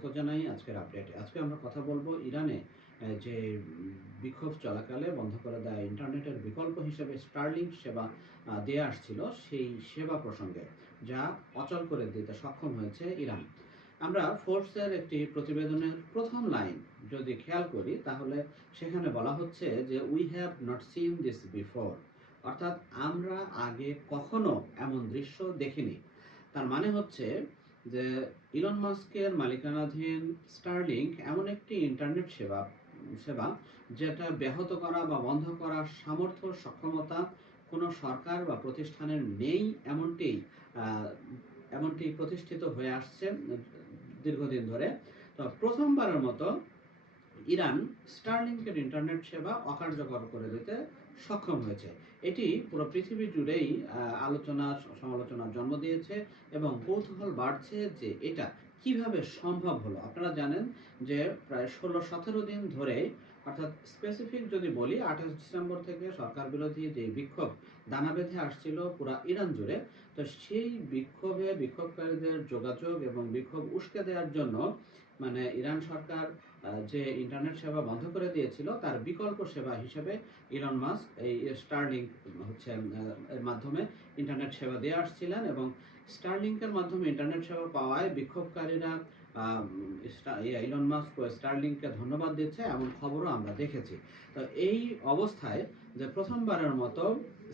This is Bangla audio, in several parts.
স্বাগত জানাই আজকের আপডেটে। আজকে আমরা কথা বলবো ইরানে যে বিক্ষোভ চলাকালে বন্ধ করে দেওয়া ইন্টারনেটের বিকল্প হিসেবে স্টারলিংক সেবা দিয়ে আসছিল, সেই সেবা প্রসঙ্গে, যা অচল করে দিতে সক্ষম হয়েছে ইরান। আমরা ফোর্বসের একটি প্রতিবেদনের প্রথম লাইন যদি খেয়াল করি, তাহলে সেখানে বলা হচ্ছে যে we have not seen this before, অর্থাৎ আমরা আগে কখনো এমন দৃশ্য দেখিনি। তার মানে হচ্ছে যে ইলন মাস্কের মালিকানাধীন স্টারলিংক এমন একটি ইন্টারনেট সেবা সেবা যেটা ব্যাহত করা বা বন্ধ করার সামর্থ্য সক্ষমতা কোনো সরকার বা প্রতিষ্ঠানের নেই, এমনটি প্রতিষ্ঠিত হয়ে আসছে দীর্ঘদিন ধরে। তো প্রথমবারের মতো ইরান স্টারলিংকের ইন্টারনেট সেবা অকার্যকর করে দিতে সক্ষম হয়েছে। এটি পুরো পৃথিবী জুড়েই আলোচনার সমালোচনার জন্ম দিয়েছে এবং কৌতূহল বাড়ছে যে এটা কিভাবে সম্ভব হলো। আপনারা জানেন যে প্রায় 16-17 দিন ধরে, অর্থাৎ স্পেসিফিক যদি বলি, 28 ডিসেম্বর থেকে সরকার বিরোধী যে বিক্ষোভ দানা বেঁধে আসছিল পুরা ইরান জুড়ে, তো সেই বিক্ষোভকারীদের যোগাযোগ এবং বিক্ষোভ উস্কে দেওয়ার জন্য মানে ইরান সরকার যে ইন্টারনেট সেবা বন্ধ করে দিয়েছিল, তার বিকল্প সেবা হিসেবে ইলন মাস্ক এই স্টারলিংক এর মাধ্যমে ইন্টারনেট সেবা দিয়ে আসছিলেন এবং স্টারলিংকের মাধ্যমে ইন্টারনেট সেবা পাওয়ায় বিক্ষোভকারীরা ইলন মাস্ক ও স্টারলিংককে ধন্যবাদ দিচ্ছে, এমন খবরও আমরা দেখেছি। তো এই অবস্থায় যে প্রথমবারের মতো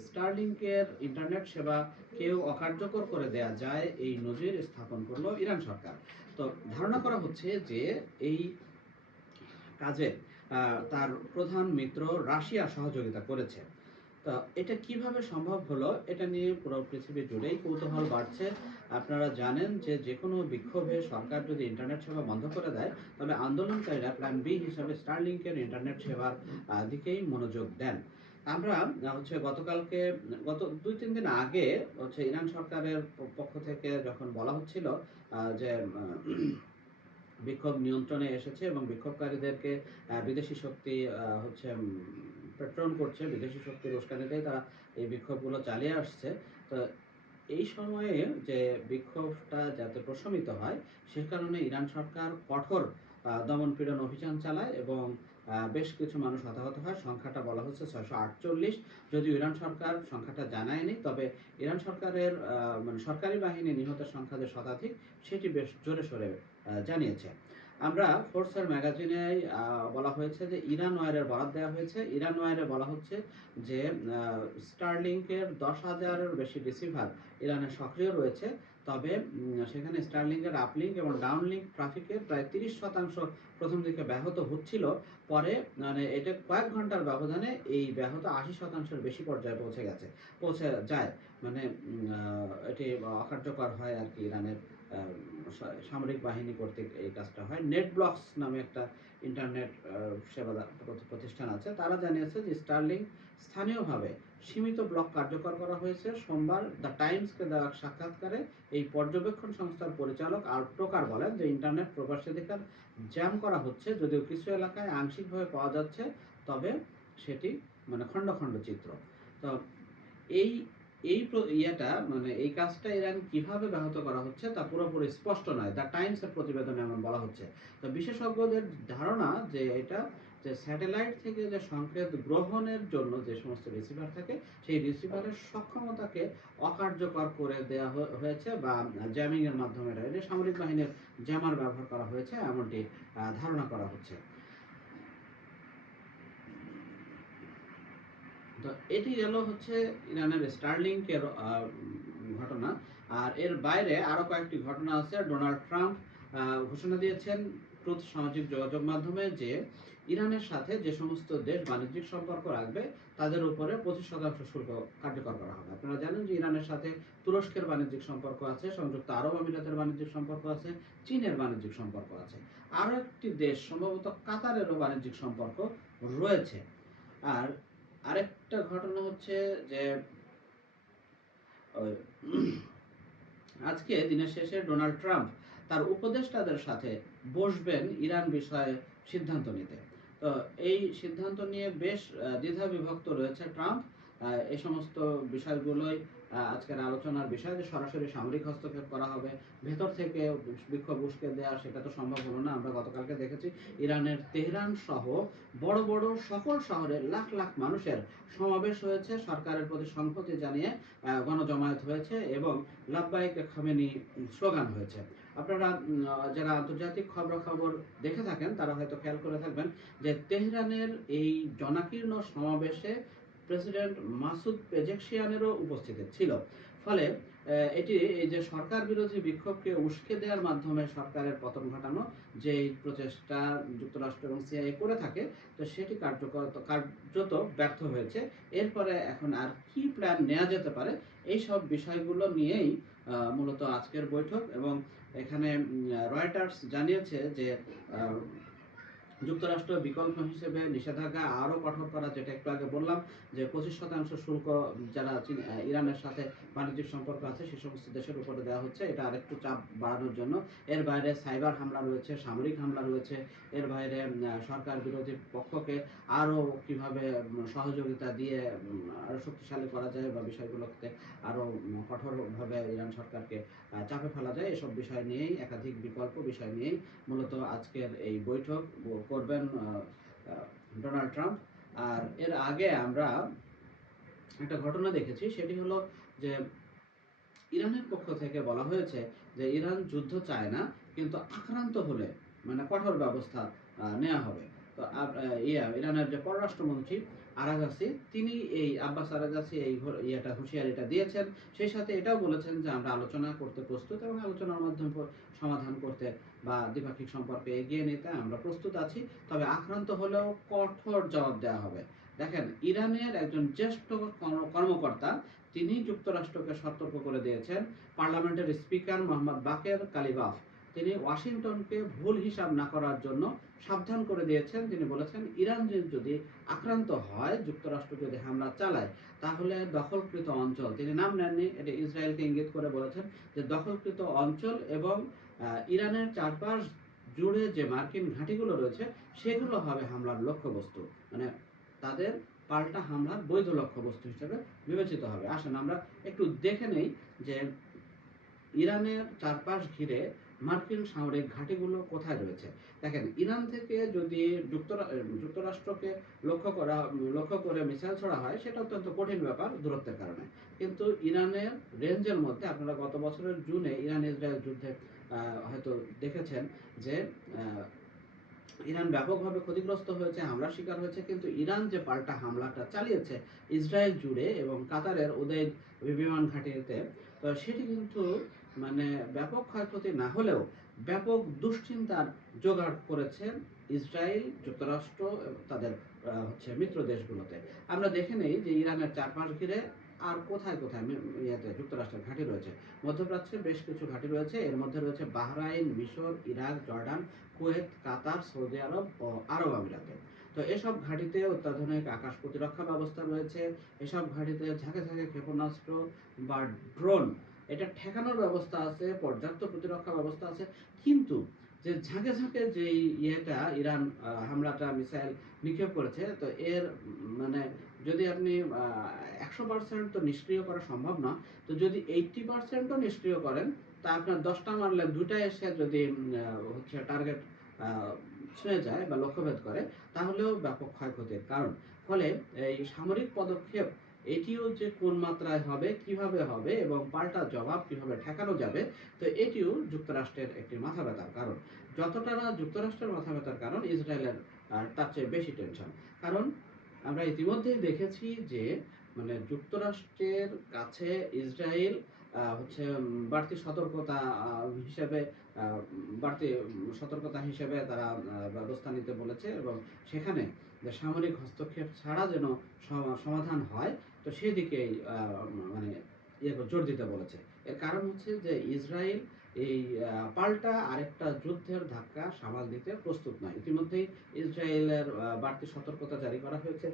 স্টারলিংকের ইন্টারনেট সেবা কেউ অকার্যকর করে দেয়া যায়, এই নজির স্থাপন করলো ইরান সরকার। তো ধারণা করা হচ্ছে যে এই কাজে তার প্রধান মিত্র রাশিয়া সহযোগিতা করেছে। তো এটা কিভাবে সম্ভব হলো, এটা নিয়ে পুরো পৃথিবী জুড়েই কৌতূহল বাড়ছে। আপনারা জানেন যে যে কোনো বিক্ষোভে সরকার যদি ইন্টারনেট সেবা বন্ধ করে দেয়, তবে আন্দোলনকারীরা প্ল্যান বি হিসাবে স্টারলিংকের ইন্টারনেট সেবার দিকেই মনোযোগ দেন। আমরা গত 2-3 দিন আগে ইরান সরকারের পক্ষ থেকে যখন বলা হচ্ছিল যে বিক্ষোভ নিয়ন্ত্রণে এসেছে এবং বিক্ষোভকারীদেরকে বিদেশি শক্তি প্রেরণ করছে, বিদেশি শক্তির উস্কানিতেই তারা এই বিক্ষোভগুলো চালিয়ে আসছে। তো এই সময়ে যে বিক্ষোভটা যাতে প্রশমিত হয়, সে কারণে ইরান সরকার কঠোর দমন-পীড়ন অভিযান চালায় এবং বেশ কিছু মানুষ হতাহত হয়। সংখ্যাটা বলা হচ্ছে 648। যদিও ইরান সরকার সংখ্যাটা জানায়নি, তবে ইরান সরকারের সরকারি বাহিনী নিহতের সংখ্যা যে শতাধিক, সেটি বেশ জোরে সোরে জানিয়েছে। আমরা ফোর্বসের ম্যাগাজিনে বলা হয়েছে যে ইরান ওয়্যারের বরাত দেওয়া হয়েছে। ইরান ওয়্যারে বলা হচ্ছে যে স্টারলিংকের 10,000-এর বেশি রিসিভার ইরানে সক্রিয় রয়েছে, তবে সেখানে স্টারলিংকের আপলিংক এবং ডাউনলিংক ট্রাফিকের প্রায় 30% প্রথম দিকে ব্যাহত হচ্ছিল। পরে এটা কয়েক ঘন্টার ব্যবধানে এই ব্যাহত 80%-এর বেশি পর্যায়ে পৌঁছে যায়। এটি অকার্যকর হয় আর কি। ইরানের সামরিক বাহিনী কর্তৃক এই কাজটা হয়। নেট ব্লকস নামে একটা ইন্টারনেট সেবা প্রতিষ্ঠান আছে, তারা জানিয়েছে যে স্টারলিংক স্থানীয়ভাবে সীমিত ব্লক কার্যকর করা হয়েছে। সোমবার দ্য টাইমসকে দেওয়া সাক্ষাৎকারে এই পর্যবেক্ষণ সংস্থার পরিচালক আল-টোকার বলেন যে ইন্টারনেট প্রবেশাধিকার জ্যাম করা হচ্ছে, যদিও কিছু এলাকায় আংশিকভাবে পাওয়া যাচ্ছে, তবে সেটি খণ্ড খণ্ড চিত্র। তো এই এই এই কাজটা ইরান কিভাবে ব্যাহত করা হচ্ছে তা পুরোপুরি স্পষ্ট নয়। দ্য টাইমসের প্রতিবেদনে এমন বলা হচ্ছে। তো বিশেষজ্ঞদের ধারণা যে এটা যে স্যাটেলাইট থেকে যে সংকেত গ্রহণের জন্য যে সমস্ত রিসিভার থাকে, সেই রিসিভারের সক্ষমতাকে অকার্যকর করে দেওয়া হয়েছে বা জ্যামিং এর মাধ্যমে এটা সামরিক বাহিনীর জ্যামার ব্যবহার করা হয়েছে, এমনটি ধারণা করা হচ্ছে। তো এটি গেল ইরানের স্টারলিংকের ঘটনা। আর এর বাইরে আরো কয়েকটি ঘটনা আছে। ডোনাল্ড ট্রাম্প ঘোষণা দিয়েছেন ট্রুথ সামাজিক যোগাযোগ মাধ্যমে যে ইরানের সাথে যে সমস্ত দেশ বাণিজ্যিক সম্পর্ক রাখবে, তাদের উপরে 25% শুল্ক কার্যকর করা হবে। আপনারা জানেন যে ইরানের সাথে তুরস্কের বাণিজ্যিক সম্পর্ক আছে, সংযুক্ত আরব আমিরাতের বাণিজ্যিক সম্পর্ক আছে, চীনের বাণিজ্যিক সম্পর্ক আছে, আরো একটি দেশ সম্ভবত কাতারেরও বাণিজ্যিক সম্পর্ক রয়েছে। আর আরেকটা ঘটনা হচ্ছে যে আজকে দিনের শেষে ডোনাল্ড ট্রাম্প তার উপদেষ্টাদের সাথে বসবেন ইরান বিষয়ে সিদ্ধান্ত নিতে। তো এই সিদ্ধান্ত নিয়ে বেশ দ্বিধা বিভক্ত রয়েছে ট্রাম্প। এই সমস্ত বিষয়গুলোই আজকের আলোচনার বিষয়, যে সরাসরি সামরিক হস্তক্ষেপ করা হবে, ভেতর থেকে বিক্ষোভ উস্কে দেওয়া, সেটা তো সম্ভব হলো না। আমরা গতকালকে দেখেছি ইরানের তেহরান সহ বড় বড় সকল শহরে লাখ লাখ মানুষের সমাবেশ হয়েছে, সরকারের প্রতি সংহতি জানিয়ে গণজমায়েত হয়েছে এবং লাব্বাইক খামেনি স্লোগান হয়েছে। আপনারা যারা আন্তর্জাতিক খবরাখবর দেখে থাকেন তারা হয়তো খেয়াল করে থাকবেন যে তেহরানের এই জনাকীর্ণ সমাবেশে প্রেসিডেন্ট মাসুদ পেজেকশিয়ানেরও উপস্থিতি ছিল। ফলে এটি এই যে সরকার বিরোধী বিক্ষোভকে উস্কে দেওয়ার মাধ্যমে সরকারের পতন ঘটানো যে প্রচেষ্টা যুক্তরাষ্ট্র এবং সিআইএ করে থাকে, তো সেটি কার্যত ব্যর্থ হয়েছে। এরপরে এখন আর কি প্ল্যান নেওয়া যেতে পারে, এই সব বিষয়গুলো নিয়েই মূলত আজকের বৈঠক। এবং এখানে রয়টার্স জানিয়েছে যে যুক্তরাষ্ট্র বিকল্প হিসেবে নিষেধাজ্ঞা আরও কঠোর করা, যেটা একটু আগে বললাম যে 25% শুল্ক যারা ইরানের সাথে বাণিজ্যিক সম্পর্ক আছে সে সমস্ত দেশের উপরে দেওয়া হচ্ছে, এটা আরেকটু চাপ বাড়ানোর জন্য। এর বাইরে সাইবার হামলা রয়েছে, সামরিক হামলা রয়েছে, এর বাইরে সরকার বিরোধী পক্ষকে আরও কিভাবে সহযোগিতা দিয়ে আরও শক্তিশালী করা যায় বা বিষয়গুলোতে আরও কঠোরভাবে ইরান সরকারকে চাপে ফেলা যায়, এসব বিষয় নিয়েই একাধিক বিকল্প বিষয় নিয়েই মূলত আজকের এই বৈঠক করবেন ডোনাল্ড ট্রাম্প। আর এর আগে আমরা একটা ঘটনা দেখেছি, সেটি হলো যে ইরানের পক্ষ থেকে বলা হয়েছে যে ইরান যুদ্ধ চায় না, কিন্তু আক্রান্ত হলে মানে কঠোর ব্যবস্থা নেওয়া হবে। তো ইরানের যে পররাষ্ট্রমন্ত্রী আরাগাসি, তিনি এই আব্বাস আরাগাসি এই হুঁশিয়ারিটা দিয়েছেন। সেই সাথে এটাও বলেছেন যে আমরা আলোচনা করতে প্রস্তুত এবং আলোচনার মাধ্যমে সমাধান করতে বা দ্বিপাক্ষিক সম্পর্কে এগিয়ে নিতে আমরা প্রস্তুত আছি, তবে আক্রান্ত হলেও কঠোর জবাব দেওয়া হবে। দেখেন, ইরানের একজন জ্যেষ্ঠ কর্মকর্তা তিনি যুক্তরাষ্ট্রকে সতর্ক করে দিয়েছেন। পার্লামেন্টের স্পিকার মোহাম্মদ বাকের কালিবাফ, তিনি ওয়াশিংটনকে ভুল হিসাব না করার জন্য সাবধান করে দিয়েছেন। তিনি বলেছেন ইরান যদি আক্রান্ত হয়, যুক্তরাষ্ট্র যদি হামলা চালায়, তাহলে দখলকৃত অঞ্চল, তিনি নাম নেননি, এটি ইসরায়েলকে ইঙ্গিত করে বলেছেন যে দখলকৃত অঞ্চল এবং ইরানের চারপাশ জুড়ে যে মার্কিন ঘাঁটিগুলো রয়েছে সেগুলো হবে হামলার লক্ষ্যবস্তু, মানে তাদের পাল্টা হামলার বৈধ লক্ষ্যবস্তু হিসেবে বিবেচিত হবে। আসেন আমরা একটু দেখে নেই যে ইরানের চারপাশ ঘিরে মার্কিন সামরিক ঘাঁটিগুলো কোথায় রয়েছে। দেখেন, ইরান থেকে যদি যুক্তরাষ্ট্রকে লক্ষ্য করে মিসাইল ছোড়া হয়, সেটা অত্যন্ত কঠিন ব্যাপার দূরত্বের কারণে। কিন্তু ইরানের রেঞ্জের মধ্যে আপনারা গত বছরের জুনে ইরান ইসরায়েল যুদ্ধে হয়তো দেখেছেন যে ইরান ব্যাপকভাবে ক্ষতিগ্রস্ত হয়েছে, হামলার শিকার হয়েছে, কিন্তু ইরান যে পাল্টা হামলাটা চালিয়েছে ইসরায়েল জুড়ে এবং কাতারের উদেইদ বিমান ঘাঁটিতে, তো সেটি কিন্তু মানে ব্যাপক ক্ষয়ক্ষতি না হলেও ব্যাপক দুশ্চিন্তার জোগাড় করেছে ইসরায়েল, যুক্তরাষ্ট্র তাদের মিত্র দেশগুলোতে। আমরা দেখে নেই যে ইরানের চারপাশ ঘিরে আর কোথায় কোথায় যুক্তরাষ্ট্রের ঘাঁটি রয়েছে। মধ্যপ্রাচ্যে বেশ কিছু ঘাঁটি রয়েছে, এর মধ্যে রয়েছে বাহরাইন, মিশর, ইরাক, জর্ডান, কুয়েত, কাতার, সৌদি আরব ও আরব আমিরাতে। তো এসব ঘাঁটিতে অত্যাধুনিক আকাশ প্রতিরক্ষা ব্যবস্থা রয়েছে। এসব ঘাঁটিতে ঝাঁকে ঝাঁকে ক্ষেপণাস্ত্র বা ড্রোন এটা ঠেকানোর ব্যবস্থা আছে, পর্যাপ্ত প্রতিরক্ষা ব্যবস্থা আছে। কিন্তু যে ঝাঁকে ঝাঁকে যে ইরান হামলাটা মিসাইল নিক্ষেপ করেছে, তো এর মানে যদি আপনি 100% তো নিষ্ক্রিয় করা সম্ভব না, তো যদি 80%ও নিষ্ক্রিয় করেন, তা আপনার 10টা মারলে 2টা এসে যদি টার্গেট ছুঁয়ে যায় বা লক্ষ্যভেদ করে, তাহলেও ব্যাপক ক্ষয়ক্ষতির কারণ। ফলে এই সামরিক পদক্ষেপ এটিও যে কোন মাত্রায় হবে, কিভাবে হবে এবং পাল্টা জবাব কিভাবে ঠেকানো যাবে, তো এটিও যুক্তরাষ্ট্রের একটি মাথা ব্যথার কারণ। যতটা না যুক্তরাষ্ট্রের মাথা ব্যথার কারণ, ইসরায়েলের তার চেয়ে বেশি টেনশন। কারণ আমরা ইতিমধ্যেই দেখেছি যে মানে যুক্তরাষ্ট্রের কাছে ইসরায়েল বাড়তি সতর্কতা হিসেবে বাড়তি সতর্কতা হিসেবে তারা ব্যবস্থা নিতে বলেছে এবং সেখানে সামরিক হস্তক্ষেপ ছাড়া যেন সমাধান হয়, তো সেদিকেই মানে জোর দিতে বলেছে। এর কারণ হচ্ছে যে ইসরায়েল এই পাল্টা আরেকটা যুদ্ধের ধাক্কা সামাল দিতে প্রস্তুত নয়। ইতিমধ্যেই ইসরায়েলের বাড়তি সতর্কতা জারি করা হয়েছে,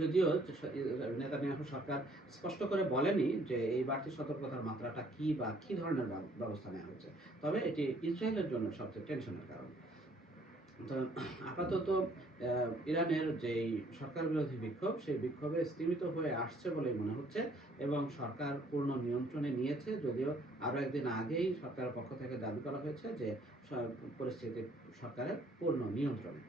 যদিও নেতানিয়াহু সরকার স্পষ্ট করে বলেনি যে এই বাড়তি সতর্কতার মাত্রাটা কি বা কি ধরনের ব্যবস্থা নেওয়া হয়েছে, তবে এটি ইসরায়েলের জন্য সবচেয়ে টেনশনের কারণ। তো আপাতত ইরানের যেই সরকার বিরোধী বিক্ষোভ, সেই বিক্ষোভে স্তীমিত হয়ে আসছে বলেই মনে হচ্ছে এবং সরকার পূর্ণ নিয়ন্ত্রণে নিয়েছে, যদিও আরও একদিন আগেই সরকারের পক্ষ থেকে দাবি করা হয়েছে যে পরিস্থিতি সরকারের পূর্ণ নিয়ন্ত্রণে।